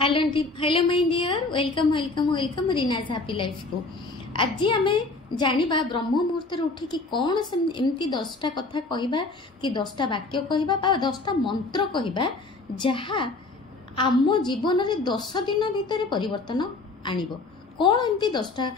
Hello my dear welcome welcome welcome Reena's happy life को। आज आम जानिबा ब्रह्म मुहूर्त उठिकी कौन एमती 10टा कथा कहबा कि 10टा वाक्य कहबा बा 10टा मंत्र कहबा जहा आम जीवन रे 10 दिन भितर परिवर्तन आनिबो। कौन एमती 10टा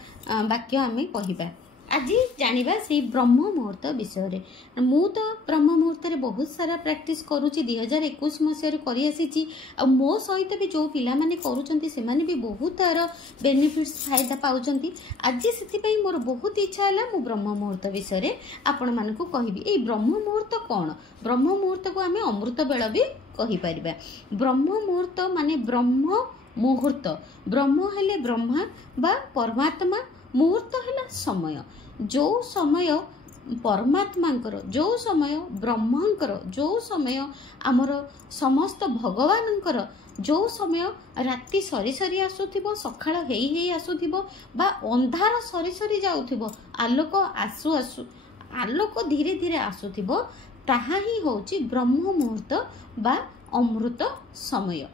वाक्य आम कहबा आज जानिबा से ब्रह्म मुहूर्त विषय रे। मु तो ब्रह्म मुहूर्त रे बहुत सारा प्रैक्टिस करूची 2021 मसीह करी आसीची। आ मो सहित भी जो पिला माने करूचंती से माने भी बहुत तार बेनिफिट्स फायदा पाउचंती। आज से मोर बहुत इच्छा है मु ब्रह्म मुहूर्त विषय रे आपण मानकु कहिबी। ए ब्रह्म मुहूर्त कौन? ब्रह्म मुहूर्त को आमे अमृत बेला भी कहि परिबा। ब्रह्म मुहूर्त माने ब्रह्म मुहूर्त, ब्रह्म हेले ब्रह्मा बा परमात्मा, मुहूर्त है समय। जो समय परमात्मांकर, जो समय ब्रह्मांकर, जो समय आमर समस्त भगवानंकर, जो समय राति सरी सरी आसुथिबो, सखाळ हेई आसुथिबो बा अंधार सरी सरी जाउथिबो, आलोक आसु आसु आलोक धीरे धीरे आसुथिबो, ताहा ही होची ब्रह्म मुहूर्त बा अमृत समय।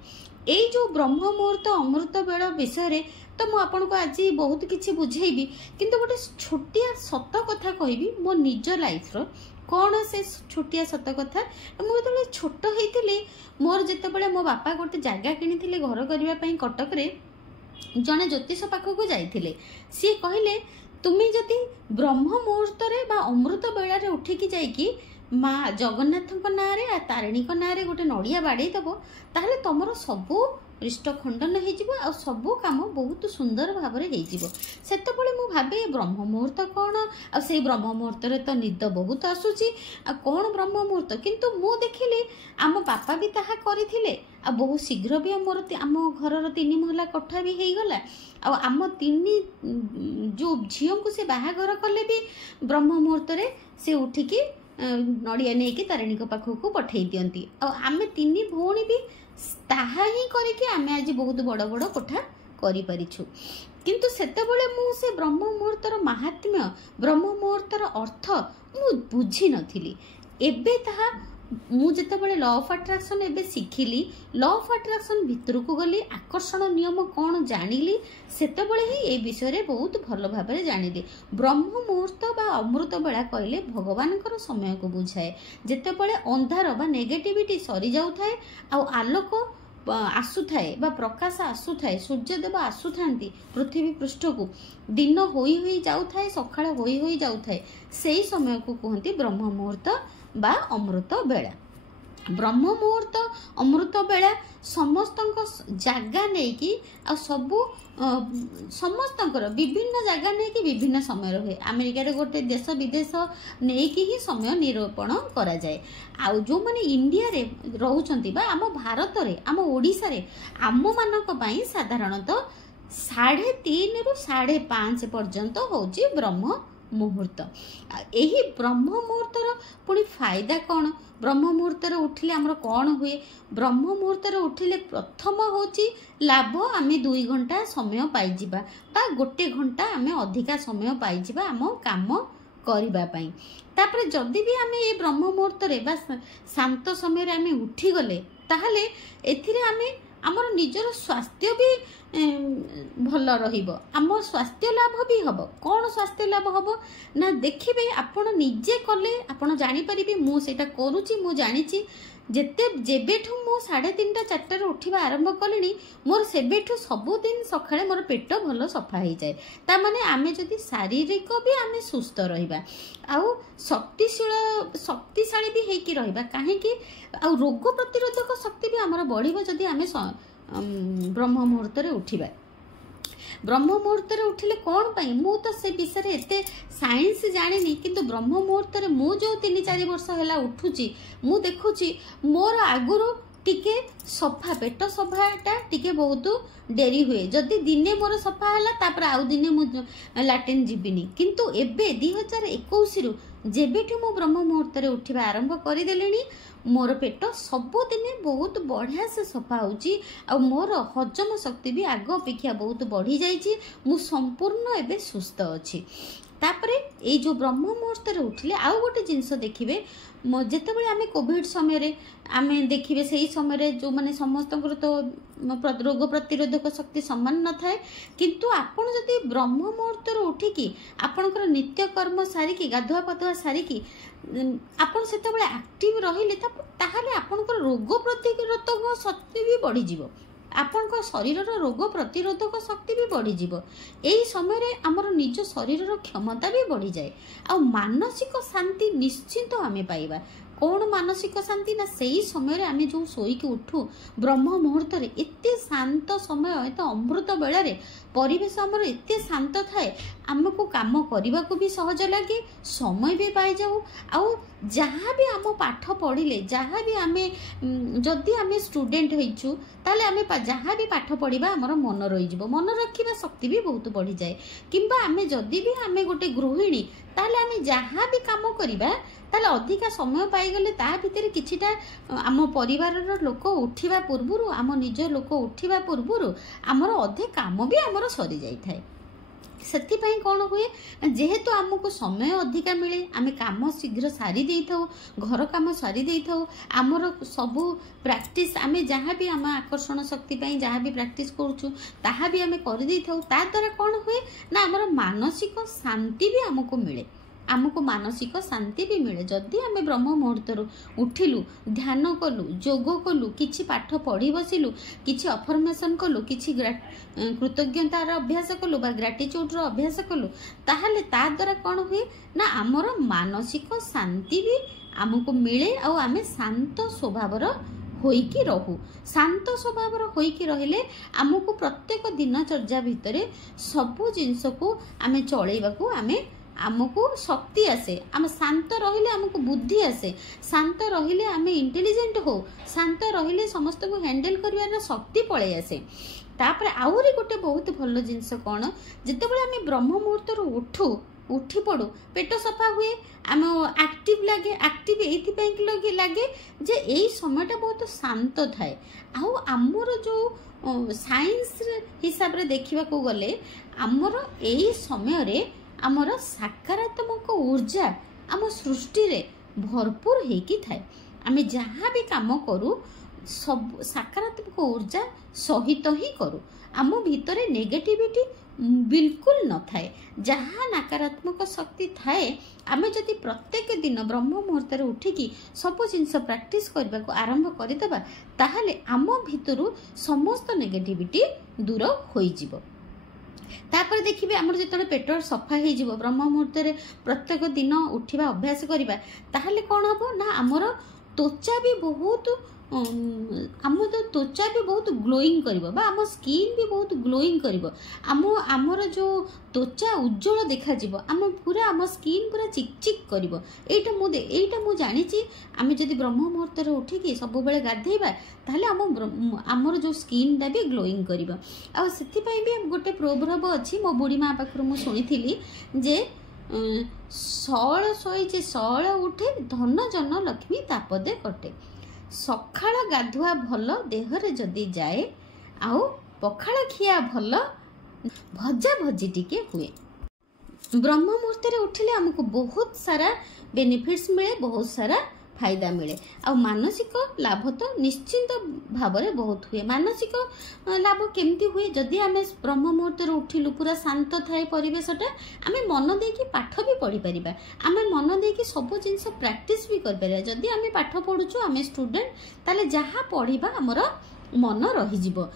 एई जो ब्रह्म मुहूर्त अमृत बेला विषय रे तो मु आपन को आज बहुत किछि बुझेबी, किंतु गोटे छोटिया सत कथा कहबी मो निज लाइफ रो। कौन से छोटिया सत कथा? मुझे छोट होती मोर जिते मो बापा गोटे जगह किनी घर करने कटक रे जड़े ज्योतिष पाखक जाइए। सी कहले तुम्हें जदि ब्रह्म मुहूर्त बा अमृत बेला रे उठिकी जाइकी माँ जगन्नाथ ना तारिणी ना गोटे नड़िया बाड़े दब ताहले तुमर सबू पृष्ठ खंडन हो सबू काम बहुत सुंदर भाव से मु भावे ब्रह्म मुहूर्त कौन आ से ब्रह्म मुहूर्त तो निद बहुत आसूची कौन ब्रह्म मुहूर्त, किंतु मु देखिली आम बापा भी ताहा करथिले आ बहुत शीघ्र भी आम घर 3 महला कोठा भी हो गला। आम 3 जो झील को से बाहागर कले भी ब्रह्म मुहूर्त से उठिकी नड़िया नहीं कि तारिणी पाखक पठे दियंती। आम 3 भौणी भी ताहा ही करके आमे आज बहुत बड़ बड़ कोठा करि परिछु। किंतु सेतेबेले मु से ब्रह्म मुहूर्तर महात्म्य, ब्रह्म मुहूर्तर अर्थ मु बुझी नथिली। एबे ताहा मु जेतेबेले लॉ ऑफ अट्रैक्शन एबे सिखिली, लॉ ऑफ अट्रैक्शन भितर को गली, आकर्षण नियम कौन जानिली, सेतेबेले ही ए विषय रे बहुत भल भाबरे जानिली। ब्रह्म मुहूर्त बा अमृत बेला कहले भगवानकर समय को बुझाए। जेतेबेले अंधार बा नेगेटिविटी सरी जाउ थाए आ आलोक आसुथाए बा प्रकाश आसुथाए, सूर्यदेव आसुथांती पृथ्वी पृष्ठ को, दिन होई होई जाउ थाए, सखाळ होई होई जाउ थाए, सेही समय को कहंती ब्रह्म मुहूर्त बा अमृत बेला। ब्रह्म मुहूर्त अमृत बेला समस्त जगह नहीं कि सबू समस्तंकर विभिन्न जगह नहीं कि विभिन्न समय रहे। अमेरिका रे गोटे देश विदेश नहीं कि ही समय निरूपण करा जाए। आउ जो माने इंडिया रे रहउचंती बा आम भारत रे आम ओडिसा रे आम मानक पई साधारणतः 3:30 रु 5:30 पर्यंत होची ब्रह्म मुहूर्त। यही ब्रह्म मुहूर्तर पुणी फायदा कौन? ब्रह्म मुहूर्त उठिले आमर कौन हुए? ब्रह्म मुहूर्त उठिले प्रथम होची लाभ, आमे 2 घंटा समय पाइजिबा बा 1 घंटा आमे अधिका समय पाइजिबा आम काम करिबा पई। तापरे जदि भी आमे ए ब्रह्म मुहूर्त रे बा शांत समय रे आमे उठी गले ताहले एथिरे आमे आमर निजर स्वास्थ्य भी भल रहिबो, आम स्वास्थ्य लाभ भी हबो। कौन स्वास्थ्य लाभ हबो ना देखिबे आपण निजे कले आपण जानि परिबे। मु सेटा करूची, मु जानिची जेबेठू मु 3:30 4 उठिबा आरंभ कलिनी मोर सेबेठू सबुदिन सखाळे मोर पेट भल सफा हो जाए। ता माने आमे जदि शारीरिक भी आमे सुस्थ रहिबा आउ शक्तिशाली भी हेकी रहिबा, काहे कि आउ रोग प्रतिरोधक शक्ति भी हमर बढ़िबो जदि आमे ब्रह्म मुहूर्त रे उठिबा। ब्रह्म मुहूर्त रे उठिले कौन पाई? मु तो से विषय एते साइंस जानिनी, किंतु ब्रह्म मुहूर्त रे मु जो 3-4 वर्ष हैला उठुची मु देखुची मोर आगुरु टिके सफा पेट सफाटा टिके बहुत डेरी हुए। जदि दिने मोर सफा हैला तापर आउ दिने मु लैट्रिन जीविनी, किंतु एबे 2021 रु जेबेठू मु ब्रह्म मुहूर्त रे उठिबा आरंभ करि देलेनी मोर पेट सबुदिने बहुत बढ़िया से सफा होची आ मोर हजम शक्ति भी आग अपेक्षा बहुत बढ़ी जाइए। मु संपूर्ण एबे सुस्थ अच्छी। तापरे ये जो ब्रह्म मुहूर्त उठिले आउ गोटे जिनस देखिए जितेबाला आम कोविड समय आम देखिए से समय जो मैंने समस्त तो रोग प्रतिरोधक शक्ति समान न थाए किंतु आपण जदि ब्रह्म मुहूर्त उठिकी आपणकर नित्यकर्म सारिकी गाधुआ पाधुआ सारिकी आपन से एक्टिव रहिले ताहले आपणकर रोग प्रतिरोधक शक्ति भी बढ़ीजिवो आपण शरीर रोग प्रतिरोधक शक्ति भी बढ़ीजिव। यही समय आमर निज शरीर क्षमता भी बढ़ी जाए आ मानसिक शांति निश्चिंत आम पाइबा। कौन मानसिक शांति ना सही समय आम जो शोक उठू ब्रह्म मुहूर्त एते शांत समय तो अमृत बेलार परिवेश आमर एते शांत थाए आमको काम करने को भी सहज लगे समय भी पाई जाऊ आउ जहाँ भी आम पाठ पढ़िले जहाँ भी आम जदि आम स्टूडेंट होइछु ताले आम जहाँ भी पाठ पढ़ा आमर मन रही मन रखा शक्ति भी बहुत बढ़ी जाए किंबा आम जदि भी आम गोटे गृहिणी ताले आम जहाँ भी काम करवा ताले अधिका समय पाईगले ता भितर किछिटा आम परिवार लोक उठिबा पूर्वरु आम निज लोक उठिबा पूर्वरु आमर अधे काम भी आमर सरी जाई थाए। ସେଥିପାଇଁ କ'ଣ ହୁଏ ଯେହେତୁ ଆମକୁ ସମୟ ଅଧିକା ମିଳେ ଆମେ କାମ ଶୀଘ୍ର ସାରି ଦେଇଥାଉ ଘର କାମ ସାରି ଦେଇଥାଉ ଆମର ସବୁ ପ୍ରାକ୍ଟିସ୍ ଆମେ ଯାହା ବି ଆମ ଆକର୍ଷଣ ଶକ୍ତି ପାଇଁ ଯାହା ବି ପ୍ରାକ୍ଟିସ୍ କରୁଛୁ ତାହା ବି ଆମେ କରି ଦେଇଥାଉ ତା ଦ୍ୱାରା କ'ଣ ହୁଏ ନା ଆମର ମାନସିକ ଶାନ୍ତି ବି ଆମକୁ ମିଳେ आमको मानसिक शांति भी मिले जदि आम ब्रह्म मुहूर्त उठिलु ध्यान कलु जोग कलु किछि पाठ पढ़ी बसिलु किछि अफर्मेशन कलु किछि कृतज्ञतार अभ्यास कलु बा ग्राटिट्यूड अभ्यास कलु ताहले ता द्वारा कौन हुए ना आमर मानसिक शांति भी आमको मिले आ आम शांत स्वभावर होइकी रहू शांत स्वभावर होइकी रहिले आमको प्रत्येक दिनचर्या भितर सबु जिनस को आम चलैबाकू आमको शक्ति आसे आम शांत रहिले आमको बुद्धि आसे शांत रहिले आम इंटेलिजेंट हो शांत रहिले समस्त को हैंडल करिवार शक्ति पळे आसे। तापर आउरी गोटे बहुत भल जिनस कौन जितेबाला आम ब्रह्म मुहूर्त उठू उठी पड़ू पेट सफा हुए आम एक्टिव लगे एक्टिव ये लगे जे यही समय बहुत शांत थाए आउ आमर जो साइंस हिसाब रे देखा गले आमर यही समय आमर सकारात्मक ऊर्जा आम सृष्टि रे भरपूर होकी थाए आम जहाँ भी काम करूँ सब सकारात्मक ऊर्जा सहित ही करूँ आम भितर नेगेटिविटी बिल्कुल न थाए जहाँ नकारात्मक शक्ति थाए आम जदि प्रत्येक दिन ब्रह्म मुहूर्त उठिकी सब जिनस प्रैक्टिस करने को आरंभ करदेबा ताहले आम भितरु समस्त नेगेटिविटी दूर होइजिवो। तापर देखिए आमर जो पेट सफा हो ब्रह्म मुहूर्त प्रत्येक दिन उठा अभ्यास करवा ताहले कौन हम ना आमर त्वचा भी बहुत आम त्वचा भी बहुत ग्लोइंग कर आम स्किन भी बहुत ग्लोइंग कर आमर जो त्वचा उज्जवल देखा आम पूरा आम स्किन पूरा चिकचिक कर एटा मु जानी आम जदि ब्रह्म मुहूर्त उठिकी सब बेले गाधेबा ताहले आमर जो स्किन टा भी ग्लोइंग कर भी गोटे प्रोभर्ब अच्छी मो बुढ़ी माँ पाखर मु शुणी जे सौल शोई जे सौल उठे धन जन लक्ष्मी तापदे कटे सकाळ गाधुआ भल देहरे जदि जाए आउ पखाळ खिया भल भजा भजी टिके हुए। ब्रह्म मुहूर्त उठिले हमको बहुत सारा बेनिफिट्स मिले बहुत सारा फायदा मिले आ मानसिक लाभ तो निश्चिंत भाव में बहुत हुए। मानसिक लाभ केमती हुए जदि आम ब्रह्म मुहूर्त उठिलु पूरा शांत थाए परिवेशटा आम मन देकी पाठ भी पढ़ी पारिबा आम मन देकी सब जिनस प्रैक्टिस भी कर पारिबा। जदि आम पाठ पढ़ुछु आम स्टूडेंट ताले जहाँ पढ़िबा हमर मन रहिजिवो।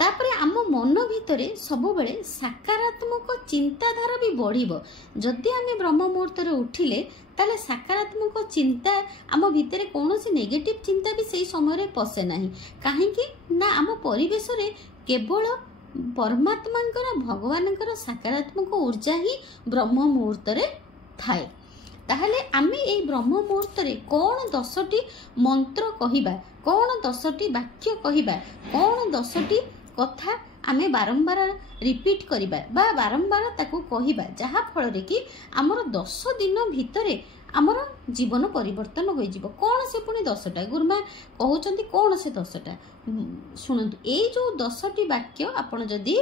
तापरे आम मन भितर सब बेले सकारात्मक चिंताधारा भी बढ़िबो। जदि आम ब्रह्म मुहूर्त उठिले ताले सकारात्मक चिंता आम भितर कौन सी नेगेटिव चिंता भी सही समय पशे नहीं कहीं ना आम परिवेश रे केवल परमात्मा भगवान सकारात्मक ऊर्जा ही ब्रह्म मुहूर्त थाए। ताहले आमे ए ब्रह्म मुहूर्त कौन 10टी मंत्र कहिबा कौन 10टी वाक्य कहिबा कौन 10टी कथा आमे बारंबार रिपीट करिबा बा बारंबार ताकू कहिबा जहा फल रे कि हमर 10 दिन भितरे हमर जीवन परिवर्तन होई जिवो। कौन से पुनी 10टा गुरुमा कहउचंती कौन से 10टा शुणंतु ए जो 10टी वाक्य आपण जदी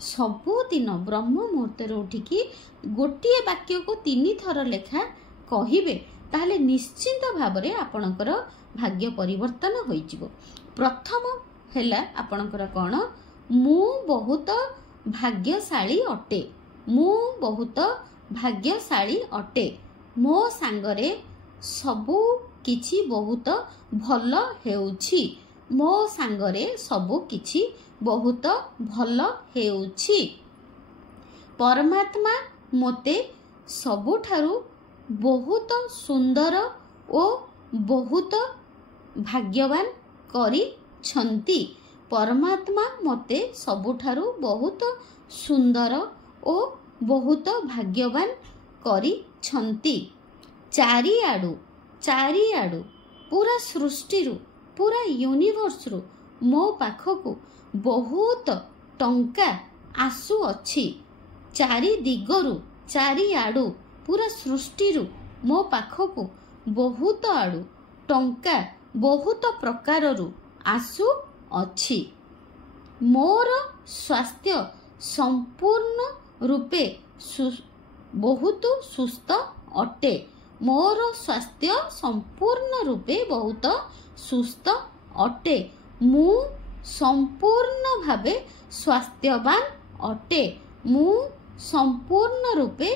ସବୁदिନ ବ୍ରହ୍ମ ମୁହୂର୍ତ୍ତରେ ଉଠିକି ଗୋଟିଏ ବାକ୍ୟକୁ 3 ଥର ଲେଖା କହିବେ, ତାହେଲେ ନିଶ୍ଚିନ୍ତ ଭାବରେ ଆପଣଙ୍କର ଭାଗ୍ୟ ପରିବର୍ତ୍ତନ ହୋଇଯିବ। ପ୍ରଥମ ହେଲା ଆପଣଙ୍କର କ'ଣ? ମୁଁ ବହୁତ ଭାଗ୍ୟଶାଳୀ ଅଟେ। ମୁଁ ବହୁତ ଭାଗ୍ୟଶାଳୀ ଅଟେ। ମୋ ସାଙ୍ଗରେ ସବୁ କିଛି ବହୁତ ଭଲ ହେଉଛି। ମୋ ସାଙ୍ଗରେ ସବୁ କିଛି ବହୁତ ଭଲ ହେଉଛି। ପରମାତ୍ମା ମୋତେ ସବୁଠାରୁ ବହୁତ ସୁନ୍ଦର ଓ ବହୁତ ଭାଗ୍ୟବାନ କରିଛନ୍ତି। ପରମାତ୍ମା ମୋତେ ସବୁଠାରୁ ବହୁତ ସୁନ୍ଦର ଓ ବହୁତ ଭାଗ୍ୟବାନ କରିଛନ୍ତି। ଚାରିଆଡ଼ୁ ପୁରା ସୃଷ୍ଟିରୁ, ପୁରା ୟୁନିଭର୍ସରୁ ମୋ ପାଖକୁ ବହୁତ ଟଙ୍କା ଆସୁଅଛି। ଚାରିଦିଗରୁ, ଚାରିଆଡ଼ୁ, ପୁରା ସୃଷ୍ଟିରୁ ମୋ ପାଖକୁ ବହୁତ ଆଡ଼ୁ ଟଙ୍କା ବହୁତ ପ୍ରକାରରୁ ଆସୁଅଛି। ମୋର ସ୍ୱାସ୍ଥ୍ୟ ସମ୍ପୂର୍ଣ୍ଣ ରୂପେ ବହୁତ ସୁସ୍ଥ ଅଟେ। ମୋର ସ୍ୱାସ୍ଥ୍ୟ ସମ୍ପୂର୍ଣ୍ଣ ରୂପେ ବହୁତ ସୁସ୍ଥ ଅଟେ। ମୁଁ ସମ୍ପୂର୍ଣ୍ଣ ଭାବେ ସ୍ୱାସ୍ଥ୍ୟବାନ ଅଟେ। ମୁଁ ସମ୍ପୂର୍ଣ୍ଣ ରୂପେ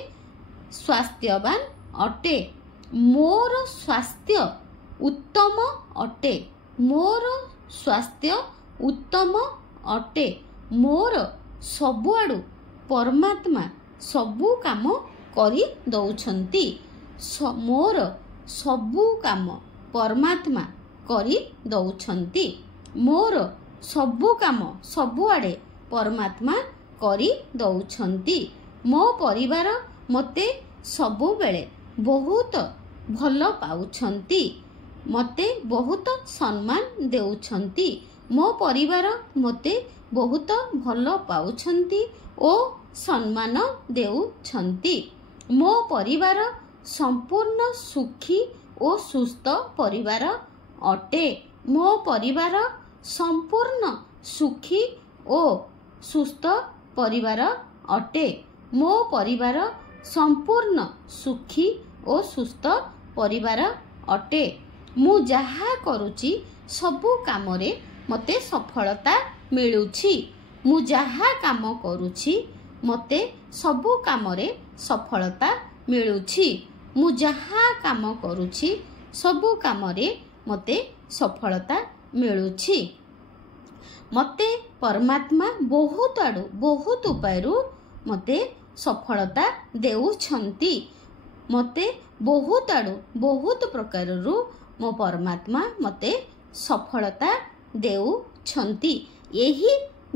ସ୍ୱାସ୍ଥ୍ୟବାନ ଅଟେ। ମୋର ସ୍ୱାସ୍ଥ୍ୟ ଉତ୍ତମ ଅଟେ। ମୋର ସ୍ୱାସ୍ଥ୍ୟ ଉତ୍ତମ ଅଟେ। ମୋର ସବୁଆଡ଼ୁ ପରମାତ୍ମା ସବୁ କାମ କରି ଦଉଛନ୍ତି। ମୋର ସବୁ କାମ ପରମାତ୍ମା କରି ଦଉଛନ୍ତି। ମୋର ସବୁ କାମ ସବୁଆଡ଼େ ପରମାତ୍ମା କରି ଦଉଛନ୍ତି। ମୋ ପରିବାର ମୋତେ ସବୁବେଳେ ବହୁତ ଭଲ ପାଉଛନ୍ତି। ମୋତେ ବହୁତ ସମ୍ମାନ ଦେଉଛନ୍ତି। ମୋ ପରିବାର ମୋତେ ବହୁତ ଭଲ ପାଉଛନ୍ତି ଓ ସମ୍ମାନ ଦେଉଛନ୍ତି। ମୋ ପରିବାର ସମ୍ପୂର୍ଣ୍ଣ ସୁଖୀ ଓ ସୁସ୍ଥ ପରିବାର ଅଟେ। ମୋ ପରିବାର ସମ୍ପୂର୍ଣ୍ଣ ସୁଖୀ ଓ ସୁସ୍ଥ ପରିବାର ଅଟେ। ମୋ ପରିବାର ସମ୍ପୂର୍ଣ୍ଣ ସୁଖୀ ଓ ସୁସ୍ଥ ପରିବାର ଅଟେ। ମୁଁ ଯାହା କରୁଛି ସବୁ କାମରେ ମୋତେ ସଫଳତା ମିଳୁଛି। ମୁଁ ଯାହା କାମ କରୁଛି ମୋତେ ସବୁ କାମରେ ସଫଳତା ମିଳୁଛି। ମୁଁ ଯାହା କାମ କରୁଛି ସବୁ କାମରେ ମୋତେ ସଫଳତା ମିଳୁଛି। ମୋତେ ପରମାତ୍ମା ବହୁତ ଆଡ଼ୁ ବହୁତ ଉପାୟରୁ ମୋତେ ସଫଳତା ଦେଉଛନ୍ତି। ମୋତେ ବହୁତ ଆଡ଼ୁ ବହୁତ ପ୍ରକାରରୁ ମୋ ପରମାତ୍ମା ମୋତେ ସଫଳତା ଦେଉଛନ୍ତି। ଏହି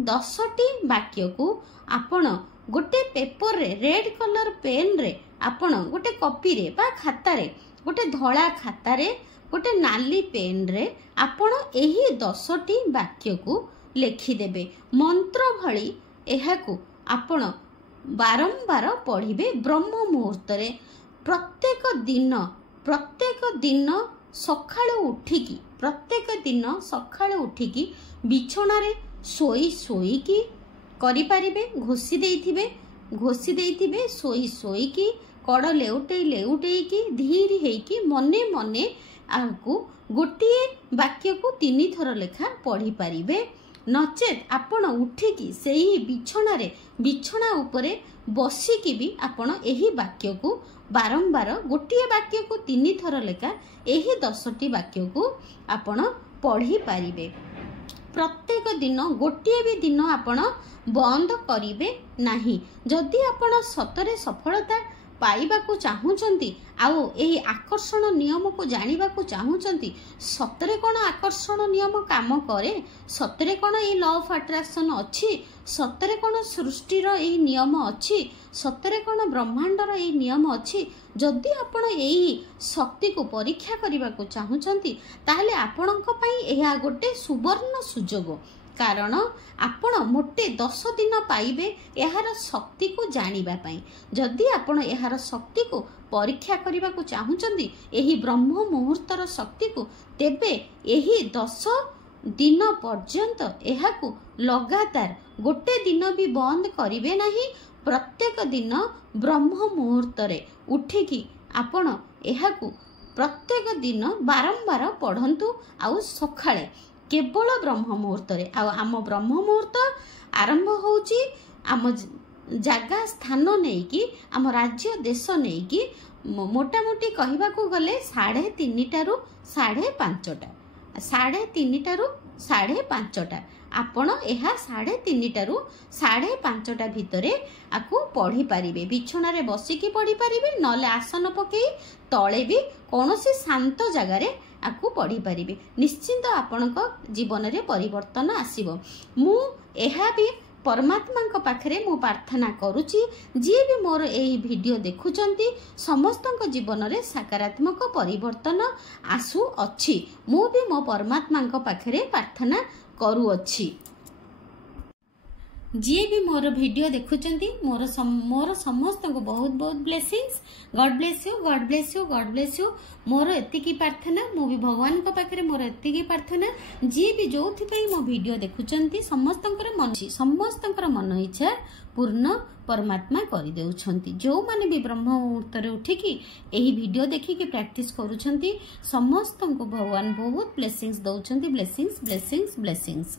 10ଟି ବାକ୍ୟକୁ ଆପଣ ଗୋଟେ ପେପରରେ, ରେଡ୍ କଲର୍ ପେନ୍ରେ, ଆପଣ ଗୋଟେ କପିରେ ବା ଖାତାରେ, ଗୋଟେ ଧଳା ଖାତାରେ, ଗୋଟେ ନାଲି ପେନ୍ରେ ଆପଣ ଏହି 10ଟି ବାକ୍ୟକୁ ଲେଖିଦେବେ। ମନ୍ତ୍ର ଭଳି ଏହାକୁ ଆପଣ ବାରମ୍ବାର ପଢ଼ିବେ ବ୍ରହ୍ମ ମୁହୂର୍ତ୍ତରେ। ପ୍ରତ୍ୟେକ ଦିନ ସକାଳୁ ଉଠିକି ବିଛଣାରେ ଶୋଇକି କରିପାରିବେ। ଘୋଷି ଦେଇଥିବେ ଶୋଇକି କଡ଼ ଲେଉଟେଇକି ଧୀରେ ହେଇକି ମନେ ମନେ ଆକୁ ଗୋଟିଏ ବାକ୍ୟକୁ 3 ଥର ଲେଖା ପଢ଼ିପାରିବେ। ନଚେତ୍ ଆପଣ ଉଠିକି ସେହି ବିଛଣା ଉପରେ ବସିକି ବି ଆପଣ ଏହି ବାକ୍ୟକୁ ବାରମ୍ବାର ଗୋଟିଏ ବାକ୍ୟକୁ 3 ଥର ଲେଖା ଏହି 10ଟି ବାକ୍ୟକୁ ଆପଣ ପଢ଼ିପାରିବେ। ପ୍ରତ୍ୟେକ ଦିନ ଗୋଟିଏ ବି ଦିନ ଆପଣ ବନ୍ଦ କରିବେ ନାହିଁ। ଯଦି ଆପଣ ସତରେ ସଫଳତା ପାଇବାକୁ ଚାହୁଁଛନ୍ତି ଆଉ ଏହି ଆକର୍ଷଣ ନିୟମକୁ ଜାଣିବାକୁ ଚାହୁଁଛନ୍ତି, ସତରେ କ'ଣ ଆକର୍ଷଣ ନିୟମ କାମ କରେ? ସତରେ କ'ଣ ଏହି ଲ ଅଫ୍ ଆଟ୍ରାକ୍ସନ୍ ଅଛି? ସତରେ କ'ଣ ସୃଷ୍ଟିର ଏହି ନିୟମ ଅଛି? ସତରେ କ'ଣ ବ୍ରହ୍ମାଣ୍ଡର ଏହି ନିୟମ ଅଛି? ଯଦି ଆପଣ ଏହି ଶକ୍ତିକୁ ପରୀକ୍ଷା କରିବାକୁ ଚାହୁଁଛନ୍ତି, ତାହେଲେ ଆପଣଙ୍କ ପାଇଁ ଏହା ଗୋଟେ ସୁବର୍ଣ୍ଣ ସୁଯୋଗ। କାରଣ ଆପଣ ମୋଟେ 10 ଦିନ ପାଇବେ ଏହାର ଶକ୍ତିକୁ ଜାଣିବା ପାଇଁ। ଯଦି ଆପଣ ଏହାର ଶକ୍ତିକୁ ପରୀକ୍ଷା କରିବାକୁ ଚାହୁଁଛନ୍ତି, ଏହି ବ୍ରହ୍ମ ମୁହୂର୍ତ୍ତର ଶକ୍ତିକୁ, ତେବେ ଏହି 10 दिन पर्यंत एहाकु लगातार गोटे दिन भी बंद करिवे नहीं। प्रत्येक दिन ब्रह्म मुहूर्त रे उठिकी आपण एहाकु प्रत्येक दिन बारंबार पढ़ंतु। आउ सखाळे केवल ब्रह्म मुहूर्त रे आम ब्रह्म मुहूर्त आरंभ होउची आम जगह स्थान नहीं कि आम राज्य देश नहीं कि मोटामोटी कहबाकू गले 3:30 रु 5:30 3:30 रु 5:30 आपण एहा 3:30 रु 5:30 भितरे आकु पढ़ी पारिबे। बिछना रे बसिकी पढ़ी पारिबे नले आसन पकई तळे भी कोनोसी शांत जगह रे आकु पढ़ी पारिबे। निश्चिंत आपणक जीवन रे परिवर्तन आसीबो। मु एहा भी परमात्मा पाखरे मु प्रार्थना करुची जी भी मोर एही वीडियो देखुचंती समस्तक जीवन रे सकारात्मक परिवर्तन आसु अछि। मु भी मो परमात्मा पाखरे प्रार्थना करूअछि। जी भी मोर वीडियो देखुचंती मोर समस्त को बहुत बहुत blessings. God bless you, God bless you, God bless you. मोर एतिकी प्रार्थना मु भी भगवान को पाखरे मोर एतिकी प्रार्थना जी भी जोथि पई मो वीडियो देखुचंती समस्तंकर मन इच्छा पूर्ण परमात्मा करि देउछंती। जो माने भी ब्रह्म मुहूर्त रे उठिकी एही वीडियो देखि के प्रैक्टिस करूछंती समस्त को भगवान बहुत ब्लेसिंग्स दउछंती। Blessings blessings blessings.